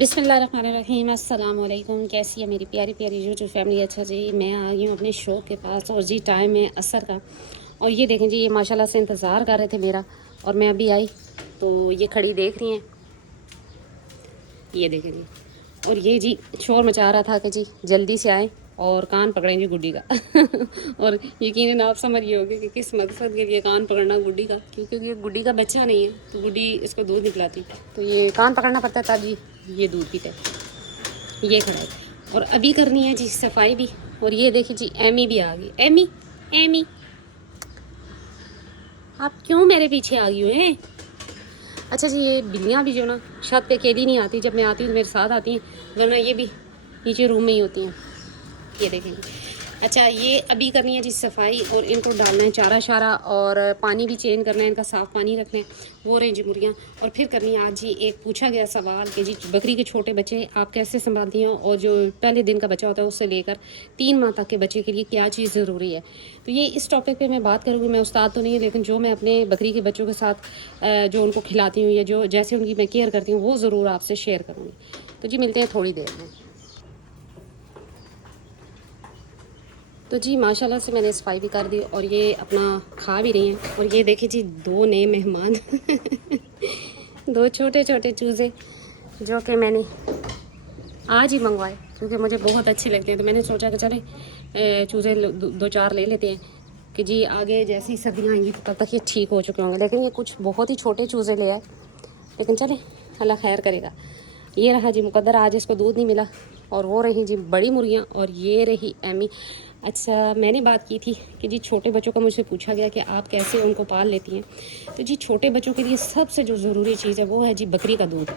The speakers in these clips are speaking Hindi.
बिस्मिल्लाहिर्रहमानिर्रहीम अस्सलाम वालेकुम। कैसी है मेरी प्यारी प्यारी यूट्यूब फैमिली। अच्छा जी, मैं आ गई हूँ अपने शो के पास और जी टाइम है असर का। और ये देखें जी, ये माशाल्लाह से इंतज़ार कर रहे थे मेरा और मैं अभी आई तो ये खड़ी देख रही हैं, ये देखें जी। और ये जी शोर मचा रहा था कि जी जल्दी से आए और कान पकड़ें जी गुड्डी का और यकीनन आप समझ गए होंगे कि किस मकसद के लिए कान पकड़ना गुड्डी का, क्योंकि ये गुड्डी का बच्चा नहीं है तो गुड्डी इसको दूध निकलाती, तो ये कान पकड़ना पड़ता था जी। ये दूध पीते, ये खड़ा है। और अभी करनी है जी सफाई भी। और ये देखिए जी एमी भी आ गई। एमी, एमी आप क्यों मेरे पीछे आ गई हुए हैं? अच्छा जी, ये बिल्लियाँ भी जो ना छत पे अकेली नहीं आती, जब मैं आती हूँ तो मेरे साथ आती हैं, वरना ये भी नीचे रूम में ही होती हैं। ये देखेंगे। अच्छा, ये अभी करनी है जी सफाई और इनको डालना है चारा शारा और पानी भी चेंज करना है, इनका साफ़ पानी रखना है। वो रही जी मुर्गियाँ। और फिर करनी है आज जी एक पूछा गया सवाल कि जी बकरी के छोटे बच्चे आप कैसे संभालती हैं, और जो पहले दिन का बच्चा होता है उससे लेकर 3 माह तक के बच्चे के लिए क्या चीज़ ज़रूरी है। तो ये इस टॉपिक पे मैं बात करूँगी। मैं उस्ताद तो नहीं है, लेकिन जो मैं अपने बकरी के बच्चों के साथ जो उनको खिलाती हूँ या जो जैसे उनकी मैं केयर करती हूँ वो ज़रूर आपसे शेयर करूँगी। तो जी मिलते हैं थोड़ी देर में। तो जी माशाल्लाह से मैंने सफाई भी कर दी और ये अपना खा भी रही हैं। और ये देखिए जी 2 नए मेहमान 2 छोटे छोटे चूज़े जो कि मैंने आज ही मंगवाए, क्योंकि मुझे बहुत अच्छे लगते हैं। तो मैंने सोचा कि चले चूज़े 2-4 ले लेते हैं कि जी आगे जैसी सर्दियाँ आएंगी तो तब तक ये ठीक हो चुके होंगे। लेकिन ये कुछ बहुत ही छोटे चूज़े ले आए, लेकिन चले अल्लाह खैर करेगा। ये रहा जी मुकद्दर, आज इसको दूध नहीं मिला। और वो रही जी बड़ी मुर्गियाँ और ये रही एमी। अच्छा, मैंने बात की थी कि जी छोटे बच्चों का मुझसे पूछा गया कि आप कैसे उनको पाल लेती हैं। तो जी छोटे बच्चों के लिए सबसे जो ज़रूरी चीज़ है वो है जी बकरी का दूध।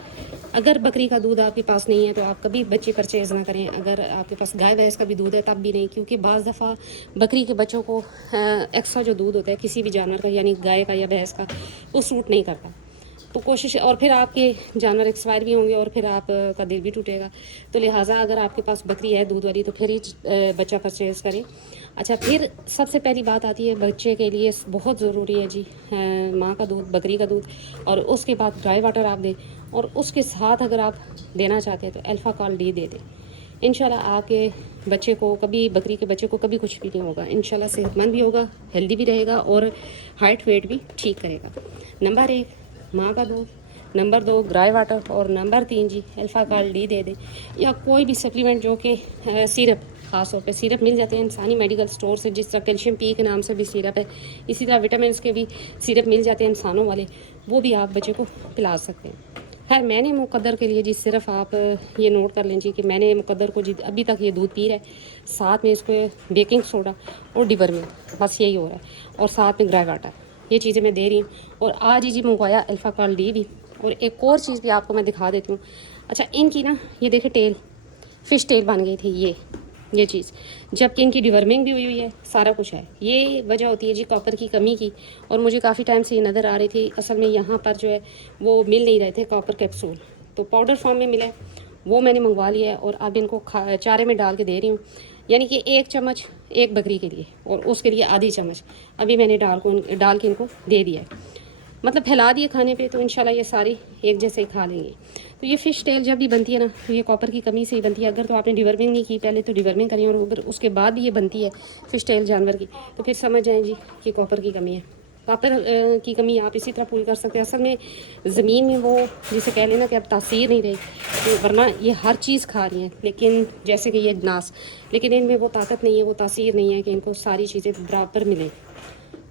अगर बकरी का दूध आपके पास नहीं है तो आप कभी बच्चे परचेज़ ना करें। अगर आपके पास गाय भैंस का भी दूध है तब भी नहीं, क्योंकि बाज़ दफ़ा बकरी के बच्चों को एक्स्ट्रा जो दूध होता है किसी भी जानवर का, यानी गाय का या भैंस का, वो सूट नहीं करता। तो कोशिश, और फिर आपके जानवर एक्सपायर भी होंगे और फिर आपका दिल भी टूटेगा। तो लिहाजा अगर आपके पास बकरी है दूध वाली तो फिर ही बच्चा परचेज़ करें। अच्छा, फिर सबसे पहली बात आती है बच्चे के लिए बहुत ज़रूरी है जी माँ का दूध, बकरी का दूध, और उसके बाद ड्राई वाटर आप दें। और उसके साथ अगर आप देना चाहते हैं तो अल्फ़ा काल डी दे दें। इंशाल्लाह आपके बच्चे को कभी, बकरी के बच्चे को कभी कुछ भी नहीं होगा। इंशाल्लाह सेहतमंद भी होगा, हेल्दी भी रहेगा और हाइट वेट भी ठीक करेगा। नंबर 1 माँ का दूध, नंबर 2 ग्राई वाटर, और नंबर 3 जी अल्फ़ा काल डी दे दें, या कोई भी सप्लीमेंट जो कि सिरप, ख़ास तौर पे सिरप मिल जाते हैं इंसानी मेडिकल स्टोर से, जिस तरह कैल्शियम पी के नाम से भी सिरप है, इसी तरह विटामिन के भी सिरप मिल जाते हैं इंसानों वाले, वो भी आप बच्चे को पिला सकते हैं। खैर मैंने मुकद्दर के लिए जी सिर्फ आप ये नोट कर लें जी कि मैंने मुकद्दर को जी अभी तक ये दूध पी रहा है, साथ में इसको बेकिंग सोडा और डिबर में, बस यही हो रहा है, और साथ में ग्राई वाटर, ये चीज़ें मैं दे रही हूँ। और आज ही जी मंगवाया अल्फ़ा काल डी भी। और एक और चीज़ भी आपको मैं दिखा देती हूँ। अच्छा, इनकी ना ये देखिए टेल, फ़िश टेल बन गई थी ये चीज़, जबकि इनकी डिवर्मिंग भी हुई है, सारा कुछ है। ये वजह होती है जी कॉपर की कमी की, और मुझे काफ़ी टाइम से ये नज़र आ रही थी। असल में यहाँ पर जो है वो मिल नहीं रहे थे कॉपर कैप्सूल, तो पाउडर फॉर्म में मिला है, वो मैंने मंगवा लिया है। और अब इनको चारे में डाल के दे रही हूँ, यानी कि 1 चम्मच एक बकरी के लिए और उसके लिए आधी चम्मच अभी मैंने डाल के इनको दे दिया है, मतलब फैला दिए खाने पे, तो इंशाल्लाह ये सारी एक जैसे ही खा लेंगे। तो ये फ़िश टेल जब भी बनती है ना तो ये कॉपर की कमी से ही बनती है। अगर तो आपने डिवर्मिंग नहीं की पहले तो डिवर्मिंग करें, और अगर उसके बाद भी ये बनती है फ़िश टेल जानवर की तो फिर समझ जाएँ जी कि कॉपर की कमी है। कॉपर की कमी आप इसी तरह पूरी कर सकते हैं। असल में ज़मीन में वो जिसे कह लेना कि अब तासीर नहीं रही, तो वरना ये हर चीज़ खा रही हैं, लेकिन जैसे कि ये नास, लेकिन इनमें वो ताकत नहीं है, वो तासीर नहीं है कि इनको सारी चीज़ें बराबर मिलें।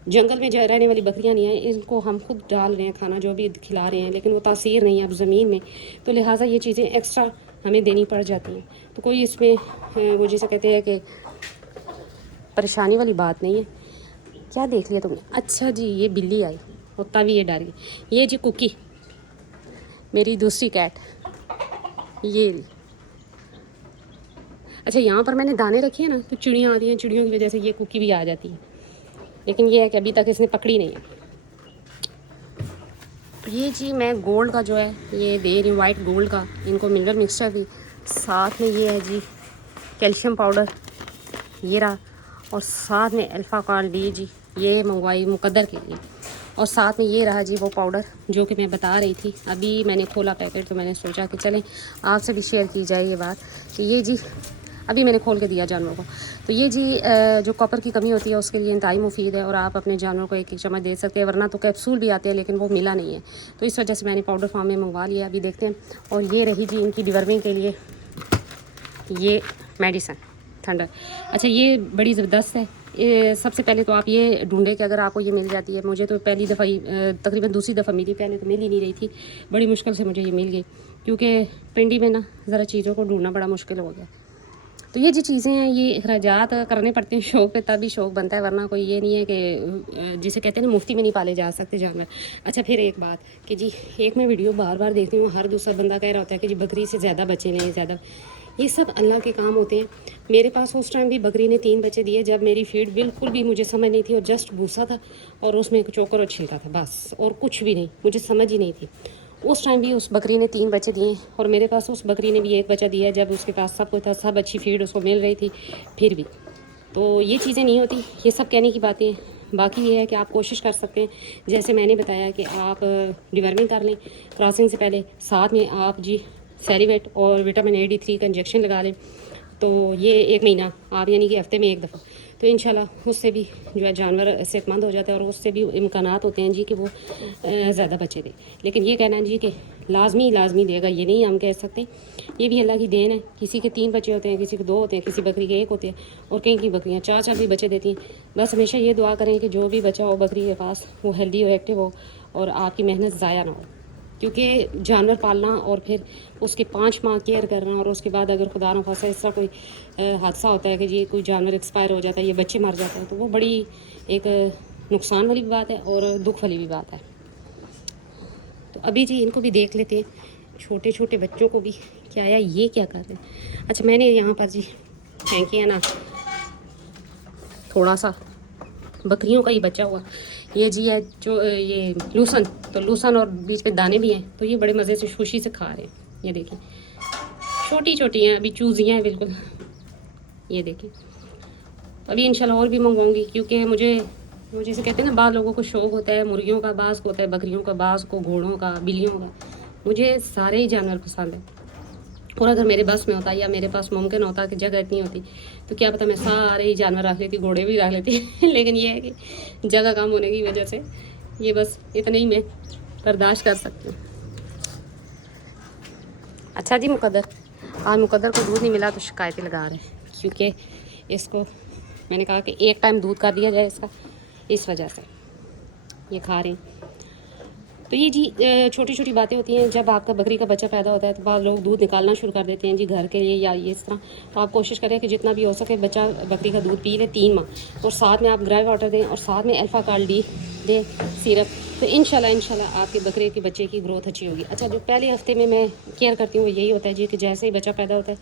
जंगल में जा रहने वाली बकरियां नहीं हैं, इनको हम खुद डाल रहे हैं खाना जो भी खिला रहे हैं, लेकिन वो तासीर नहीं है अब ज़मीन में, तो लिहाजा ये चीज़ें एक्स्ट्रा हमें देनी पड़ जाती हैं। तो कोई इसमें वो जिसे कहते हैं कि परेशानी वाली बात नहीं है। क्या देख लिया तुमने? अच्छा जी, ये बिल्ली आई और तभी ये डर गई। ये जी कुकी, मेरी दूसरी कैट, ये। अच्छा, यहाँ पर मैंने दाने रखे हैं ना तो चिड़ियाँ आती हैं, चिड़ियों की वजह से ये कुकी भी आ जाती है, लेकिन ये है कि अभी तक इसने पकड़ी नहीं है। ये जी मैं गोल्ड का जो है ये दे रही हूँ, वाइट गोल्ड का, इनको मिनरल मिक्सचर भी, साथ में ये है जी कैल्शियम पाउडर, ये रहा, और साथ में अल्फ़ा काल डी जी ये मंगवाई मुकद्दर के लिए। और साथ में ये रहा जी वो पाउडर जो कि मैं बता रही थी। अभी मैंने खोला पैकेट तो मैंने सोचा कि चलें आपसे भी शेयर की जाए ये बात कि ये जी अभी मैंने खोल के दिया जानवरों को। तो ये जी जो कॉपर की कमी होती है उसके लिए इंतहाई मुफीद है और आप अपने जानवरों को एक एक चम्मच दे सकते हैं, वरना तो कैप्सूल भी आते हैं लेकिन वो मिला नहीं है। तो इस वजह से मैंने पाउडर फॉर्म में मंगवा लिया। अभी देखते हैं। और ये रही जी इनकी डिवर्मिंग के लिए ये मेडिसन थंडर। अच्छा ये बड़ी ज़बरदस्त है। ये सबसे पहले तो आप ये ढूंढे कि अगर आपको ये मिल जाती है। मुझे तो पहली दफ़ा ही तकरीबन दूसरी दफ़ा मिली, पहले तो मिल ही नहीं रही थी। बड़ी मुश्किल से मुझे ये मिल गई क्योंकि पिंडी में ना ज़रा चीज़ों को ढूंढना बड़ा मुश्किल हो गया। तो ये जो चीज़ें हैं ये अखराजात करने पड़ते हैं शौक़ पे, तभी शौक़ बनता है, वरना कोई ये नहीं है कि जिसे कहते हैं ना मुफ्ती में नहीं पाले जा सकते जानवर। अच्छा फिर एक बात कि जी एक मैं वीडियो बार बार देखती हूँ, हर दूसरा बंदा कह रहा होता है कि जी बकरी से ज़्यादा बच्चे नहीं ज़्यादा। ये सब अल्लाह के काम होते हैं। मेरे पास उस टाइम भी बकरी ने 3 बच्चे दिए जब मेरी फीड बिल्कुल भी मुझे समझ नहीं थी और जस्ट भूसा था और उसमें चोकर और छिलका था बस, और कुछ भी नहीं, मुझे समझ ही नहीं थी। उस टाइम भी उस बकरी ने 3 बच्चे दिए और मेरे पास उस बकरी ने भी 1 बच्चा दिया जब उसके पास सब कुछ था, सब अच्छी फीड उसको मिल रही थी फिर भी। तो ये चीज़ें नहीं होती, ये सब कहने की बातें हैं। बाकी ये है कि आप कोशिश कर सकते हैं जैसे मैंने बताया कि आप डिवर्मिंग कर लें क्रॉसिंग से पहले, साथ में आप जी सेरीवेट और विटामिन AD3 का इंजेक्शन लगा लें। तो ये 1 महीना आप यानी कि हफ्ते में 1 दफ़ा, तो इंशाल्लाह उससे भी जो है जानवर सेहतमंद हो जाता है और उससे भी इम्कानात होते हैं जी कि वो ज़्यादा बच्चे दे। लेकिन ये कहना जी कि लाजमी देगा ये नहीं हम कह सकते। ये भी अल्लाह की देन है। किसी के 3 बच्चे होते हैं, किसी के 2 होते हैं, किसी बकरी के 1 होते हैं और कई की बकरियाँ 4-4 भी बच्चे देती हैं। बस हमेशा ये दुआ करें कि जो भी बच्चा हो बकरी के पास वो हेल्दी हो, एक्टिव हो और आपकी मेहनत ज़ाया ना हो। क्योंकि जानवर पालना और फिर उसके 5 माह केयर करना और उसके बाद अगर खुदा न खासा ऐसा कोई हादसा होता है कि जी कोई जानवर एक्सपायर हो जाता है, ये बच्चे मर जाते हैं, तो वो बड़ी एक नुकसान वाली भी बात है और दुख वाली भी बात है। तो अभी जी इनको भी देख लेते हैं, छोटे छोटे बच्चों को भी क्या आया, ये क्या कर रहे हैं। अच्छा मैंने यहाँ पर जी फेंकी है ना थोड़ा सा बकरियों का ही बचा हुआ, ये जी है जो ये लूसन, तो लूसन और बीच में दाने भी हैं, तो ये बड़े मज़े से खुशी से खा रहे हैं। ये देखिए छोटी छोटी हैं, अभी चूजियाँ हैं बिल्कुल। ये देखिए अभी इंशाल्लाह और भी मंगवाऊंगी क्योंकि मुझे जैसे कहते हैं ना बाद लोगों को शौक़ होता है मुर्गियों का, बाज़ को होता है बकरियों का, बाज़ को घोड़ों का, बिल्लियों का। मुझे सारे ही जानवर पसंद है और अगर मेरे बस में होता या मेरे पास मुमकिन होता कि जगह इतनी होती तो क्या पता मैं सारे ही जानवर रख लेती, घोड़े भी रख लेती लेकिन ये है कि जगह कम होने की वजह से ये बस इतने ही मैं बर्दाश्त कर सकती हूँ। अच्छा जी मुकद्दर, आज मुकद्दर को दूध नहीं मिला तो शिकायतें लगा रहे हैं क्योंकि इसको मैंने कहा कि 1 टाइम दूध कर दिया जाए इसका, इस वजह से ये खा रहे हैं। तो ये जी छोटी छोटी बातें होती हैं। जब आपका बकरी का बच्चा पैदा होता है तो बाद लोग दूध निकालना शुरू कर देते हैं जी घर के लिए या ये इस तरह। तो आप कोशिश करें कि जितना भी हो सके बच्चा बकरी का दूध पी ले 3 माह, और साथ में आप ग्रे वाटर दें और साथ में अल्फ़ा कार्ड डी दें सिरप। तो इंशाल्लाह आपके बकरे के बच्चे की ग्रोथ अच्छी होगी। अच्छा जो पहले हफ्ते में मैं केयर करती हूँ यही होता है जी कि जैसे ही बच्चा पैदा होता है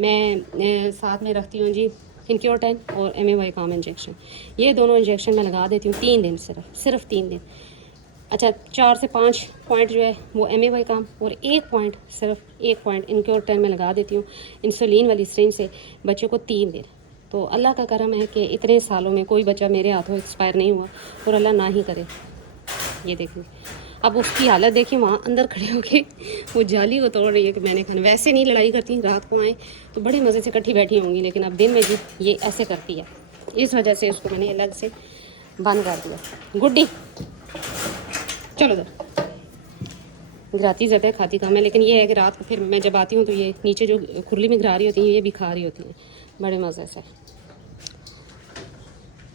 मैं साथ में रखती हूँ जी इनक्योर 10 और MAY काम इंजेक्शन। ये दोनों इंजेक्शन मैं लगा देती हूँ 3 दिन, सिर्फ 3 दिन। अच्छा 4 से 5 पॉइंट जो है वो MAY काम और 1 पॉइंट, सिर्फ 1 पॉइंट इनक्योर 10 में लगा देती हूँ इंसुलिन वाली सिरिंज से बच्चों को 3 दिन। तो अल्लाह का करम है कि इतने सालों में कोई बच्चा मेरे हाथों एक्सपायर नहीं हुआ और अल्लाह ना ही करे। ये देखिए अब उसकी हालत देखिए, वहाँ अंदर खड़े होके वो जाली को तोड़ रही है कि मैंने खाना। वैसे नहीं लड़ाई करती, रात को आए तो बड़े मज़े से इकट्ठी बैठी होंगी, लेकिन अब दिन में जी ये ऐसे करती है, इस वजह से उसको मैंने अलग से बंद कर दिया। गुड्डी चलो दर गिराती ज़्यादा है, खाती कम है, लेकिन ये है कि रात को फिर मैं जब आती हूँ तो ये नीचे जो खुरली में गिरा रही होती हैं ये भी खा रही होती हैं बड़े मज़े से।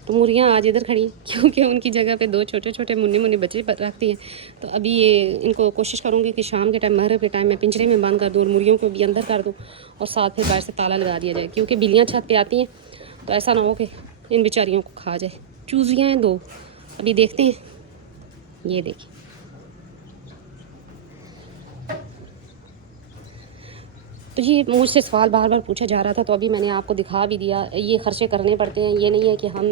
तो मुर्गियाँ आज इधर खड़ी क्योंकि उनकी जगह पे 2 छोटे छोटे मुन्ने बच्चे रखती हैं। तो अभी ये इनको कोशिश करूँगी कि शाम के टाइम, मगरिब के टाइम मैं पिंजरे में बंद कर दूँ और मुर्गियों को भी अंदर कर दूँ और साथ फिर बाहर से ताला लगा दिया जाए, क्योंकि बिल्लियाँ छत पे आती हैं तो ऐसा ना हो कि इन बेचारियों को खा जाए। चूजियाँ हैं 2, अभी देखते हैं। ये देखिए तो ये मुझसे सवाल बार बार पूछा जा रहा था, तो अभी मैंने आपको दिखा भी दिया। ये खर्चे करने पड़ते हैं, ये नहीं है कि हम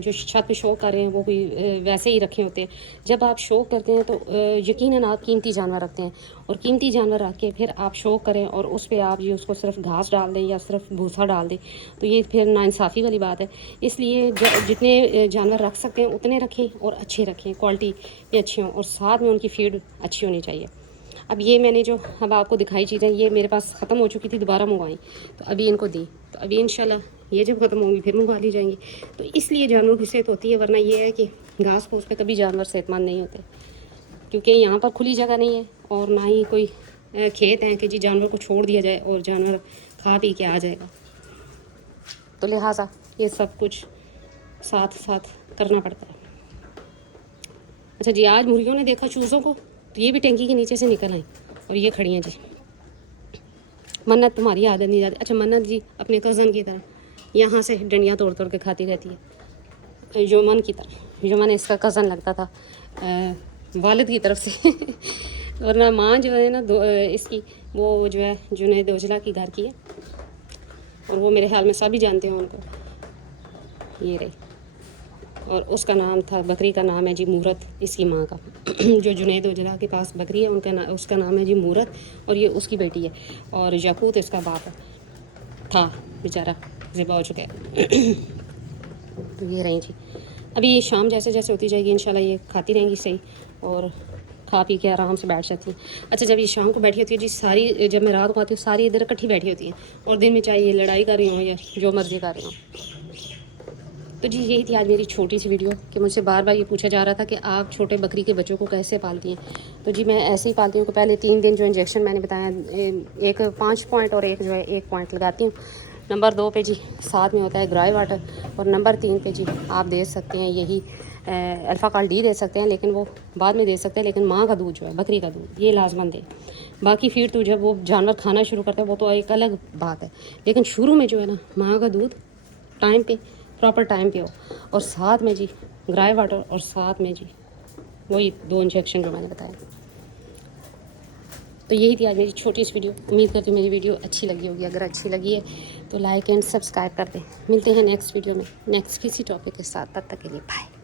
जो छत पे शौक कर रहे हैं वो कोई वैसे ही रखे होते हैं। जब आप शौक करते हैं तो यकीनन आप कीमती जानवर रखते हैं, और कीमती जानवर रख के फिर आप शौक करें और उस पर आप ये उसको सिर्फ घास डाल दें या सिर्फ भूसा डाल दें, तो ये फिर नाइंसाफ़ी वाली बात है। इसलिए जितने जानवर रख सकते हैं उतने रखें, और अच्छे रखें, क्वालिटी भी अच्छी हों, और साथ में उनकी फीड अच्छी होनी चाहिए। अब ये मैंने जो अब आपको दिखाई चीज़ें, ये मेरे पास ख़त्म हो चुकी थी, दोबारा मंगवाई, तो अभी इनको दी। तो अभी इंशाल्लाह ये जब ख़त्म होंगी फिर मंगवा ली जाएंगी। तो इसलिए जानवरों की सेहत होती है, वरना ये है कि घास फूस पे कभी जानवर सेहतमंद नहीं होते, क्योंकि यहाँ पर खुली जगह नहीं है और ना ही कोई खेत हैं कि जी जानवर को छोड़ दिया जाए और जानवर खा पी के आ जाएगा। तो लिहाजा ये सब कुछ साथ साथ करना पड़ता है। अच्छा जी, आज मुर्गियों ने देखा चूज़ों को, तो ये भी टंकी के नीचे से निकल आई और ये खड़ी हैं जी। मन्नत, तुम्हारी आदत नहीं जाती। अच्छा, मन्नत जी अपने कज़न की तरह यहाँ से डंडियाँ तोड़ तोड़ के खाती रहती है, यमन की तरह। यमन इसका कज़न लगता था वालिद की तरफ से वरना माँ जो है ना इसकी, वो जो है जुनैद ओजला की घर की है, और वो मेरे ख्याल में सभी जानते हैं उनको। ये रही, और उसका नाम था, बकरी का नाम है जी मूरत, इसकी माँ का जो जुनैद ओजला के पास बकरी है उसका नाम है जी मूरत, और ये उसकी बेटी है, और याकूत इसका बाप था, बेचारा ज़िबा हो चुका है। तो ये रही जी। अभी शाम जैसे जैसे होती जाएगी इंशाल्लाह ये खाती रहेंगी सही, और खा पी के आराम से बैठ जाती हैं। अच्छा, जब ये शाम को बैठी होती है जी सारी, जब मैं रात को आती हूँ सारी इधर इकट्ठी बैठी होती हैं, और दिन में चाहे ये लड़ाई कर रही हूँ या जो मर्ज़ी कर रही हूँ। तो जी यही थी आज मेरी छोटी सी वीडियो, कि मुझसे बार बार ये पूछा जा रहा था कि आप छोटे बकरी के बच्चों को कैसे पालती हैं। तो जी मैं ऐसे ही पालती हूँ कि पहले 3 दिन जो इंजेक्शन मैंने बताया, एक 5 पॉइंट और एक जो है 1 पॉइंट लगाती हूँ। नंबर 2 पे जी साथ में होता है ग्राई वाटर, और नंबर 3 पे जी आप दे सकते हैं यही अल्फ़ाकाल डी दे सकते हैं, लेकिन वो बाद में दे सकते हैं, लेकिन माँ का दूध जो है, बकरी का दूध, ये लाजमंद है। बाकी फीड तो जब वो जानवर खाना शुरू करते हैं वो तो एक अलग बात है, लेकिन शुरू में जो है ना माँ का दूध टाइम पे, प्रॉपर टाइम पे हो, और साथ में जी ग्राई वाटर, और साथ में जी वही 2 इंजेक्शन जो मैंने बताया। तो यही थी आज मेरी छोटी सी वीडियो। उम्मीद करती हूँ मेरी वीडियो अच्छी लगी होगी। अगर अच्छी लगी है तो लाइक एंड सब्सक्राइब कर दें। मिलते हैं नेक्स्ट वीडियो में नेक्स्ट किसी टॉपिक के साथ। तब तक के लिए बाय।